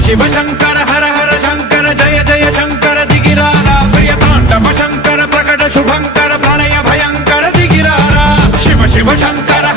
शिव शंकर हर हर शंकर जय जय शंकर दिगिरारा प्रिय तांडव शंकर प्रकट शुभंकर प्रणय भयंकर दिगिरारा शिव शिव शंकर